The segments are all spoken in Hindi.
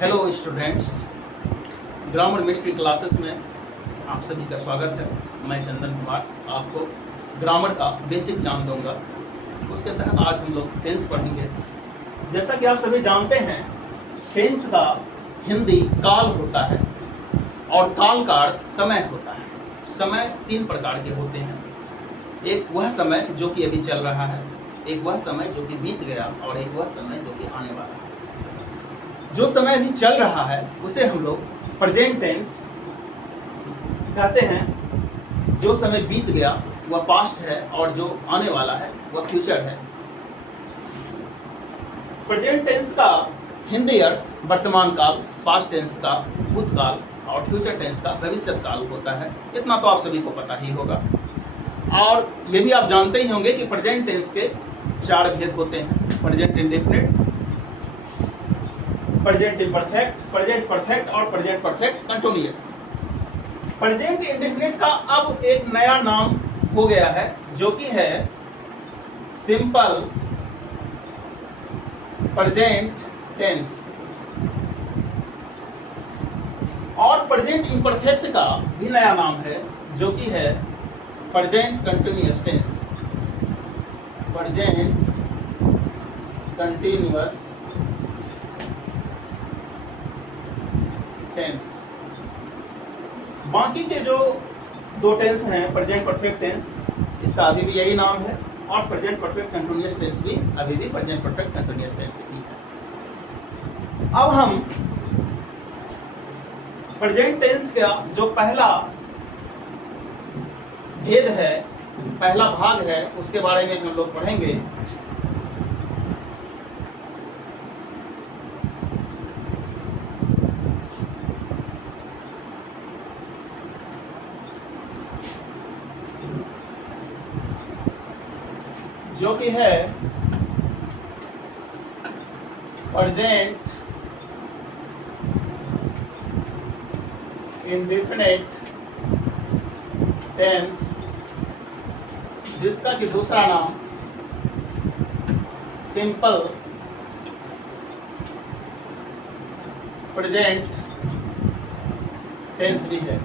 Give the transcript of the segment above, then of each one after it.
Hello students, grammar mystery classes में आप सभी का स्वागत है। मैं चंदन कुमार आपको ग्रामर का बेसिक ज्ञान दूंगा। उसके तहत आज हम लोग टेंस पढ़ेंगे। जैसा कि आप सभी जानते हैं, टेंस का हिंदी काल होता है और काल का अर्थ समय होता है। समय तीन प्रकार के होते हैं। एक वह समय जो कि अभी चल रहा है, एक वह समय जो कि बीत गया और एक वह समय जो कि आने वाला है। जो समय अभी चल रहा है उसे हम लोग प्रेजेंट टेंस कहते हैं। जो समय बीत गया वह पास्ट है और जो आने वाला है वह फ्यूचर है। प्रेजेंट टेंस का हिंदी अर्थ वर्तमान काल, पास्ट टेंस का भूतकाल और फ्यूचर टेंस का भविष्य काल होता है। इतना तो आप सभी को पता ही होगा। और ये भी आप जानते ही होंगे कि प्रेजेंट टेंस के चार भेद होते हैं: present indefinite, present imperfect, present perfect और present perfect continuous. Present indefinite का अब एक नया नाम हो गया है जो कि है सिंपल प्रेजेंट टेंस। और प्रेजेंट इम्परफेक्ट का भी नया नाम है जो कि है present continuous tense. Present continuous tense. बाकी के जो दो टेंस हैं, प्रेजेंट परफेक्ट टेंस, इसका अभी भी यही नाम है, और प्रेजेंट परफेक्ट कंटिन्यूअस टेंस भी अभी भी प्रेजेंट परफेक्ट कंटिन्यूअस टेंस ही है। अब हम प्रेजेंट टेंस का जो पहला भेद है, पहला भाग है, उसके बारे में हम लोग पढ़ेंगे। जो कि है प्रेजेंट इंडेफिनिट टेंस, जिसका कि दूसरा नाम सिंपल प्रेजेंट टेंस भी है।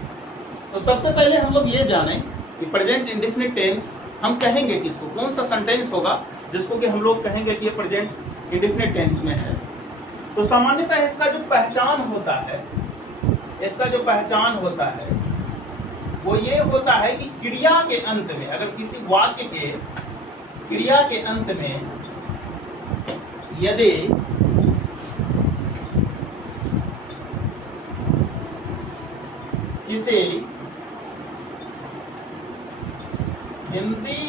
तो सबसे पहले हम लोग ये जानें कि प्रेजेंट इंडेफिनिट टेंस हम कहेंगे किसको, कौन सा सेंटेंस होगा जिसको कि हम लोग कहेंगे कि ये प्रेजेंट इंडेफिनिट टेंस में है। तो सामान्यतः इसका जो पहचान होता है, वो ये होता है कि क्रिया के अंत में, अगर किसी वाक्य के क्रिया के अंत में यदि किसी हिंदी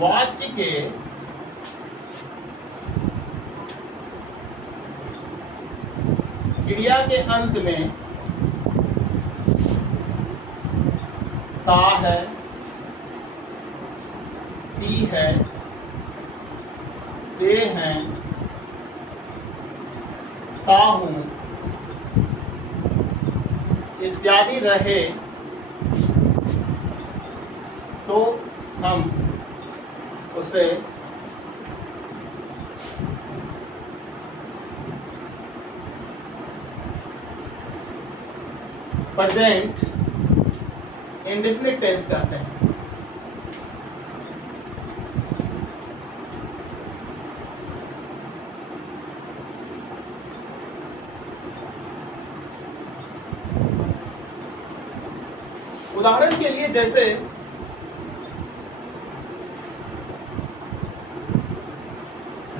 वाक्य के क्रिया के अंत में ता है, ती है, ते हैं, ता हूं इत्यादि रहे तो हम उसे प्रेजेंट इंडेफिनिट टेंस कहते हैं। उदाहरण के लिए, जैसे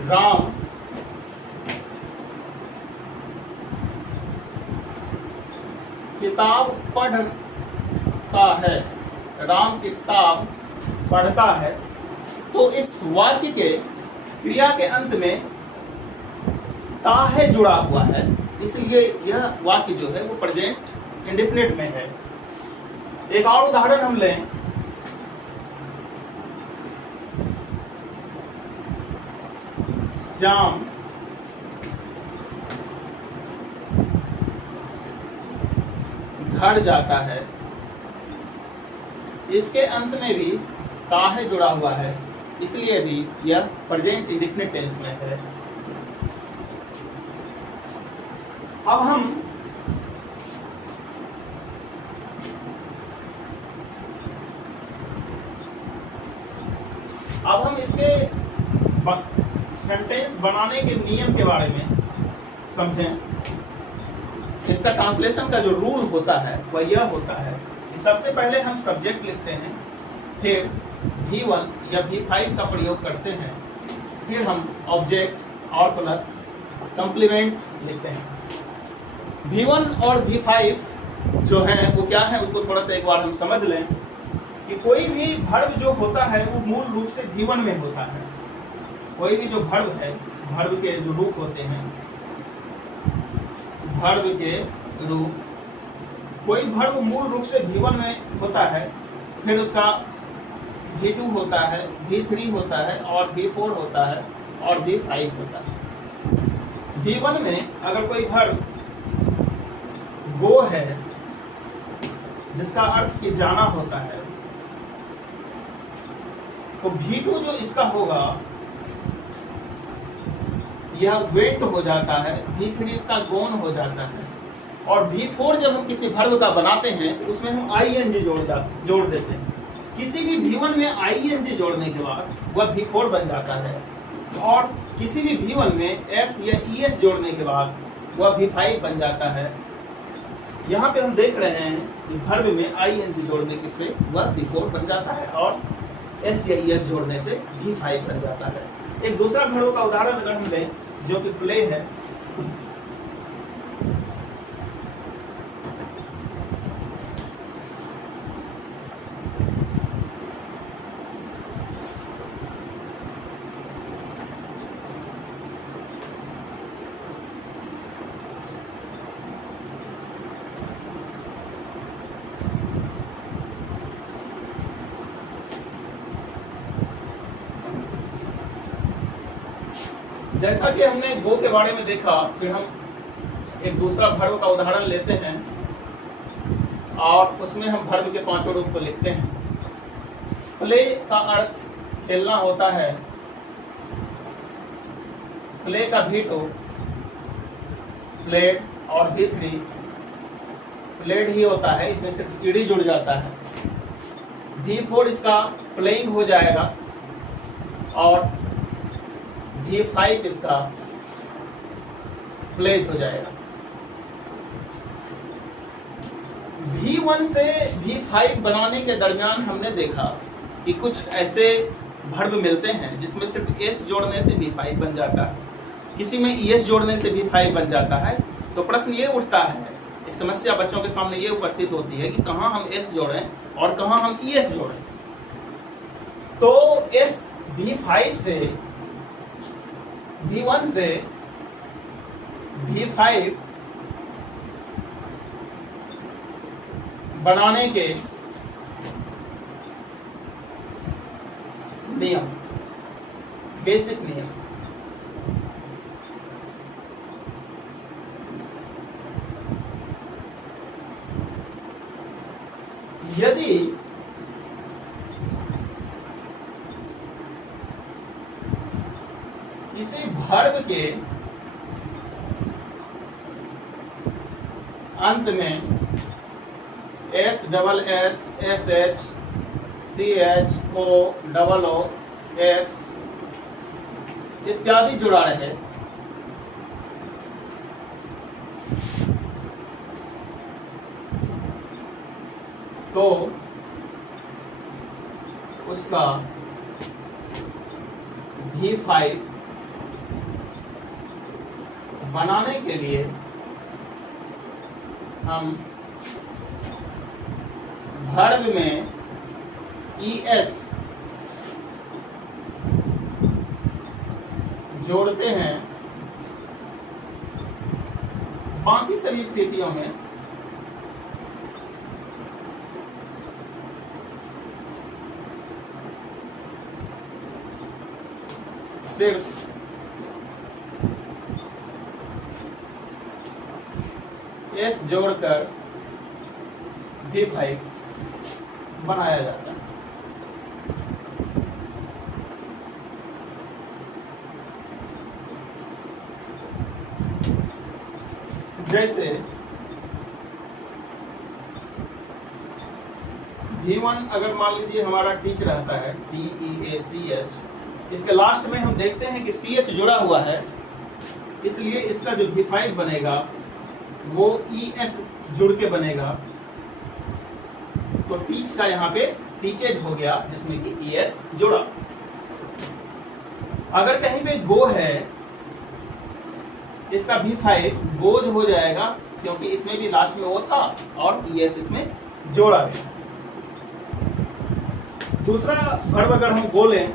राम किताब पढ़ता है, राम किताब पढ़ता है, तो इस वाक्य के क्रिया के अंत में ता है जुड़ा हुआ है, इसलिए यह वाक्य जो है वो प्रेजेंट इंडेफिनिट में है। एक और उदाहरण हम लें, श्याम घर जाता है, इसके अंत में भी ता है जुड़ा हुआ है, इसलिए भी यह प्रेजेंट इंडेफिनिट टेंस में है। अब हम इसके सेंटेंस बनाने के नियम के बारे में समझें। इसका ट्रांसलेशन का जो रूल होता है वह यह होता है कि सबसे पहले हम सब्जेक्ट लिखते हैं, फिर V1 या V5 का प्रयोग करते हैं, फिर हम ऑब्जेक्ट और प्लस कॉम्प्लीमेंट लिखते हैं। V1 और V5 जो है वो क्या है, उसको थोड़ा सा एक बार हम समझ लें कि कोई भी वर्ब जो होता है वो मूल रूप से V1 में होता है। कोई भी जो वर्ब है, वर्ब के जो रूप होते हैं, वर्ब के रूप, कोई वर्ब मूल रूप से V1 में होता है, फिर उसका V2 होता है, V3 होता है और V4 होता है और V5 होता है। V1 में अगर कोई वर्ब गो है जिसका अर्थ कि जाना होता है, तो V2 जो इसका होगा यह वेंट हो जाता है, V3 इसका गोन हो जाता है और V4 जब हम किसी वर्ब का बनाते हैं तो उसमें हम ing जोड़ देते हैं। किसी भी V1 में ing जोड़ने के बाद वह V4 बन जाता है और किसी भी V1 में s या es जोड़ने के बाद वह V5 बन जाता है। यहाँ पे हम देख रहे हैं कि वर्ब में ing जोड़ने से वह V4 बन जाता है और s या es जोड़ने से V5 बन जाता है। एक दूसरा वर्ब का उदाहरण अगर हम लें जो कि प्ले है, जैसा कि हमने गो के बारे में देखा, फिर हम एक दूसरा वर्ब का उदाहरण लेते हैं और उसमें हम वर्ब के पांचों रूप को लिखते हैं। प्ले का अर्थ खेलना होता है, प्ले का V2 प्लेड और V3 प्लेड ही होता है, इसमें सिर्फ ईडी जुड़ जाता है। V4 इसका प्लेइंग हो जाएगा और V5 इसका प्लेज हो जाएगा। V1 से V5 बनाने के दरमियान हमने देखा कि कुछ ऐसे वर्ब मिलते हैं जिसमें सिर्फ s जोड़ने से V5 बन जाता है, किसी में es जोड़ने से V5 बन जाता है। तो प्रश्न ये उठता है, एक समस्या बच्चों के सामने ये उपस्थित होती है कि कहाँ हम s जोड़ें और कहाँ हम es जोड़ें। तो s V5 से V1 से V5 बनाने के नियम, बेसिक नियम। यदि किसी वर्ब के अंत में S double S SH CH OOO X इत्यादि जुड़ा रहे, तो उसका V5 बनाने के लिए हम वर्ब में ES जोड़ते हैं, बाकी सभी स्थितियों में सिर्फ S जोड़कर V5 बनाया जाता है। जैसे V1 अगर मान लीजिए हमारा टीच रहता है TEACH, इसके लास्ट में हम देखते हैं कि CH जुड़ा हुआ है, इसलिए इसका जो V5 बनेगा वो ES जुड़ के बनेगा, तो टीच का यहाँ पे टीचेज हो गया जिसमें कि ES जुड़ा। अगर कहीं पे गो है, इसका V5 गोज हो जाएगा क्योंकि इसमें भी लास्ट में वो था और ES इसमें जोड़ा गया। दूसरा वर्ब अगर हम गो लें,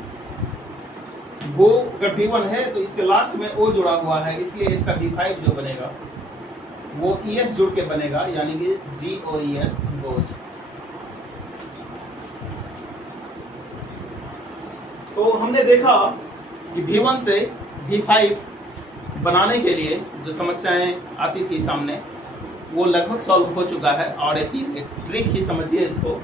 गो अगर V1 है तो इसके लास्ट में O जुड़ा हुआ है, इसलिए इसका V5 जो बनेगा वो ES जुड़ के बनेगा, यानी कि GOES गोज। तो हमने देखा कि V1 से V5 बनाने के लिए जो समस्याएं आती थी सामने, वो लगभग सॉल्व हो चुका है। और एक ट्रिक ही समझिए इसको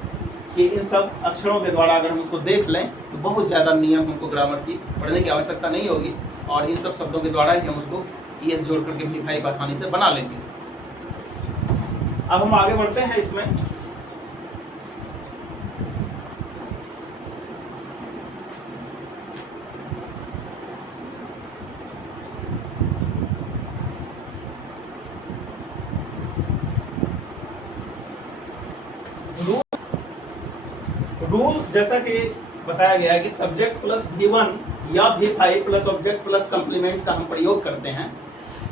कि इन सब अक्षरों के द्वारा अगर हम उसको देख लें तो बहुत ज़्यादा नियम हमको ग्रामर की पढ़ने की आवश्यकता नहीं होगी, और इन सब शब्दों के द्वारा ही हम उसको ES जोड़ करके V5 आसानी से बना लेंगे। अब हम आगे बढ़ते हैं इसमें। रूल जैसा कि बताया गया है कि सब्जेक्ट प्लस V1 या V5 plus object plus complement का हम प्रयोग करते हैं।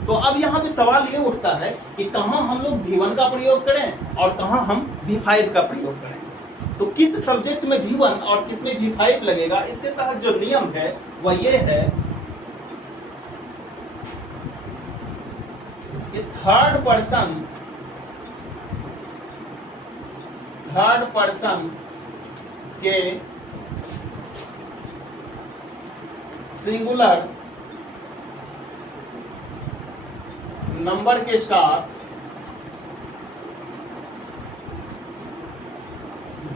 तो अब यहाँ पे सवाल ये उठता है कि कहाँ हम लोग V1 का प्रयोग करें और कहाँ हम V5 का प्रयोग करें। तो किस सब्जेक्ट में V1 और किस में V5 लगेगा, इसके तहत जो नियम है वह ये है कि थर्ड पर्सन के सिंगुलर नंबर के साथ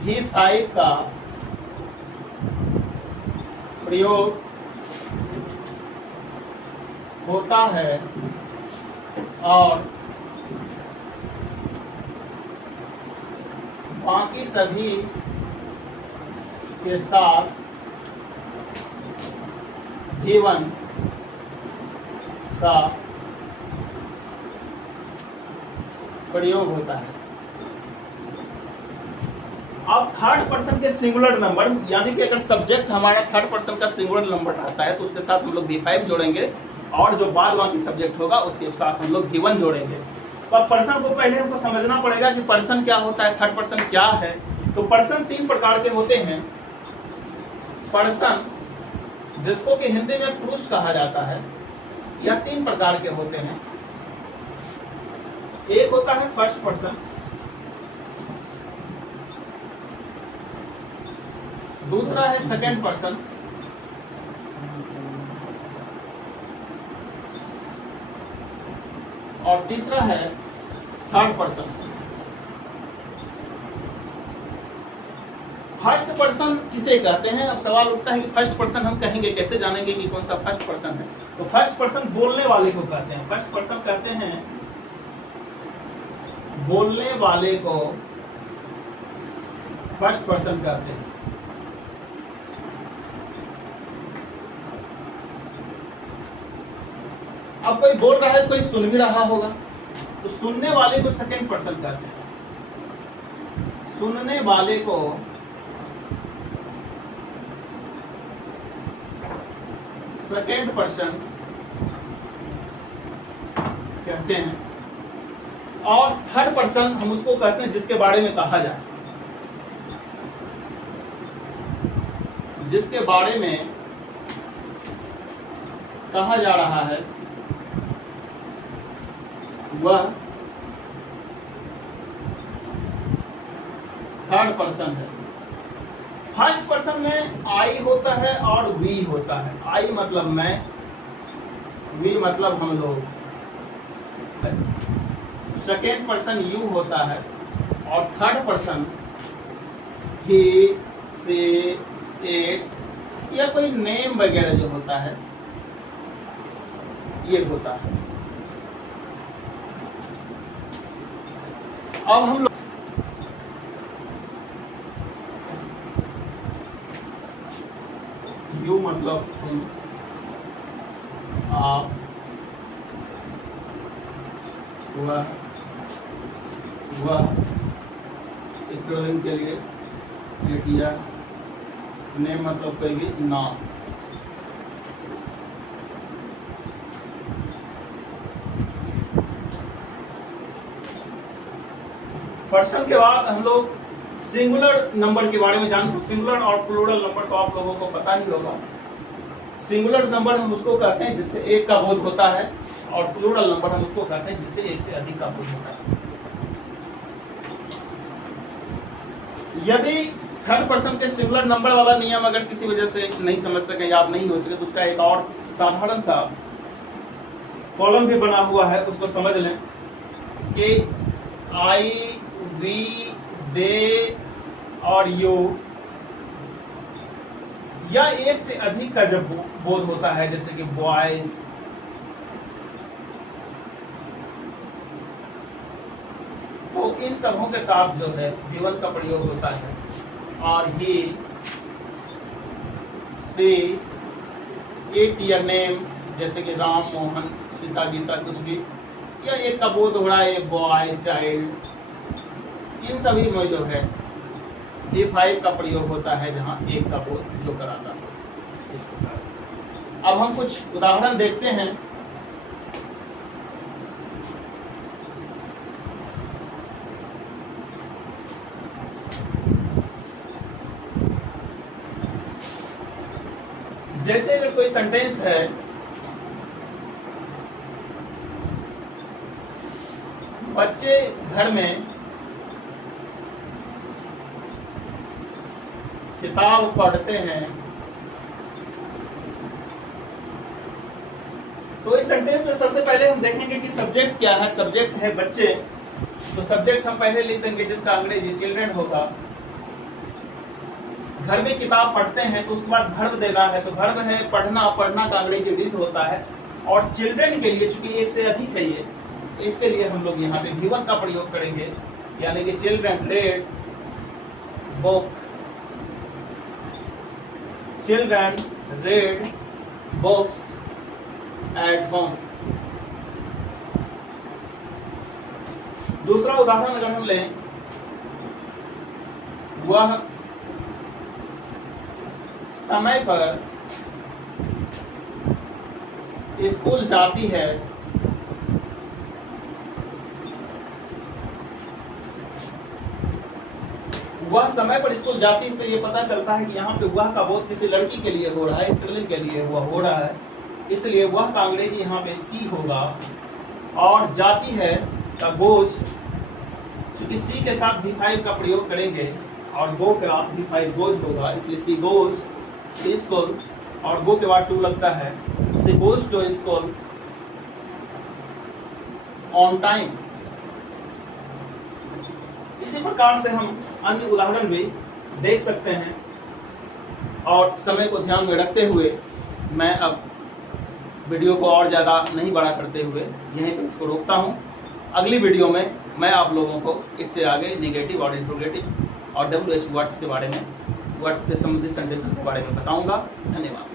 V5 का प्रयोग होता है और बाकी सभी के साथ V1 का प्रयोग होता है। अब थर्ड पर्सन के सिंगुलर नंबर, यानी कि अगर सब्जेक्ट हमारा थर्ड पर्सन का सिंगुलर नंबर रहता है तो उसके साथ हम लोग V5 जोड़ेंगे, और जो बाद बाकी सब्जेक्ट होगा उसके साथ हम लोग V1 जोड़ेंगे। तो अब पर्सन को पहले हमको समझना पड़ेगा कि पर्सन क्या होता है, थर्ड पर्सन क्या है। तो पर्सन 3 प्रकार के होते हैं। पर्सन जिसको कि हिंदी में पुरुष कहा जाता है, यह 3 प्रकार के होते हैं। एक होता है फर्स्ट पर्सन, दूसरा है सेकंड पर्सन, और तीसरा है थर्ड पर्सन। फर्स्ट पर्सन किसे कहते हैं? अब सवाल उठता है कि फर्स्ट पर्सन हम कहेंगे कैसे, जानेंगे कि कौन सा फर्स्ट पर्सन है। तो फर्स्ट पर्सन बोलने वाले को कहते हैं। फर्स्ट पर्सन कहते हैं बोलने वाले को फर्स्ट पर्सन कहते हैं। अब कोई बोल रहा है, कोई सुन भी रहा होगा, तो सुनने वाले को सेकंड पर्सन कहते हैं। सुनने वाले को सेकंड पर्सन कहते हैं, और थर्ड पर्सन हम उसको कहते हैं जिसके बारे में कहा जाए, जिसके बारे में कहा जा रहा है वह थर्ड पर्सन है। फर्स्ट पर्सन में आई होता है और वी होता है। आई मतलब मैं, वी मतलब हम लोग। सेकेंड पर्सन यू होता है, और थर्ड पर्सन ही, से, इट या कोई नेम वगैरह जो होता है ये होता है। अब हम लोग यू मतलब तुम, आप, वह स्त्रीलिंग के लिए इट या नेम मतलब कोई भी नाम। पर्सन के बाद हम लोग सिंगुलर नंबर के बारे में जानते हैं। सिंगुलर और प्लूरल नंबर तो आप लोगों को पता ही होगा। सिंगुलर नंबर हम उसको कहते हैं जिससे एक का बोध होता है, और प्लूरल नंबर हम उसको कहते हैं जिससे एक से अधिक का बोध होता है। यदि थर्ड पर्सन के सिंगुलर नंबर वाला नियम अगर किसी वजह से नहीं समझ सके, याद नहीं हो सके, तो उसका एक और साधारण सा कॉलम भी बना हुआ है, उसको समझ लें कि आई, वी, दे और यू या एक से अधिक का जब बोध होता है, जैसे कि बॉयज, तो इन सबों के साथ जो है गिवन का प्रयोग होता है। और ही, सी, इट या नेम, जैसे कि राम, मोहन, सीता, गीता, कुछ भी, या एक का बोध हो रहा है बॉय, चाइल्ड, इन सभी में जो है A5 का प्रयोग होता है, जहां एक का बोध जो कराता है इसके साथ। अब हम कुछ उदाहरण देखते हैं। जैसे अगर कोई सेंटेंस है, बच्चे घर में किताब पढ़ते हैं, तो इस सेंटेंस में सबसे पहले हम देखेंगे कि सब्जेक्ट क्या है। सब्जेक्ट है बच्चे, तो सब्जेक्ट हम पहले लिख देंगे जिसका अंग्रेजी चिल्ड्रन होगा। घर में किताब पढ़ते हैं, तो उसके बाद वर्ब देना है, तो वर्ब है पढ़ना, पढ़ना का अंग्रेजी रीड होता है। और चिल्ड्रन के लिए चूंकि एक से अधिक है ये, इसके लिए हम लोग यहाँ पे गिवन का प्रयोग करेंगे, यानी कि children red book, children red books at home. दूसरा उदाहरण अगर हम लें, वह समय पर स्कूल जाती है, वह समय पर स्कूल जाती से ये पता चलता है कि यहाँ पे वह का बोध किसी लड़की के लिए हो रहा है, स्त्रीलिंग के लिए वह हो रहा है, इसलिए वह का अंग्रेजी यहाँ पे सी होगा। और जाती है का गोज, क्योंकि सी के साथ V5 का प्रयोग करेंगे और गो का V5 गोज होगा, इसलिए सी गोज टू स्कूल, और गो के बाद टू लगता है, she goes to school on time. इसी प्रकार से हम अन्य उदाहरण भी देख सकते हैं। और समय को ध्यान में रखते हुए मैं अब वीडियो को और ज़्यादा नहीं बड़ा करते हुए यहीं पर इसको रोकता हूँ। अगली वीडियो में मैं आप लोगों को इससे आगे नेगेटिव और इंट्रोगेटिव और WH वर्ड्स के बारे में, वर्ड्स से संबंधित सेंटेंसेस के बारे में बताऊँगा। धन्यवाद।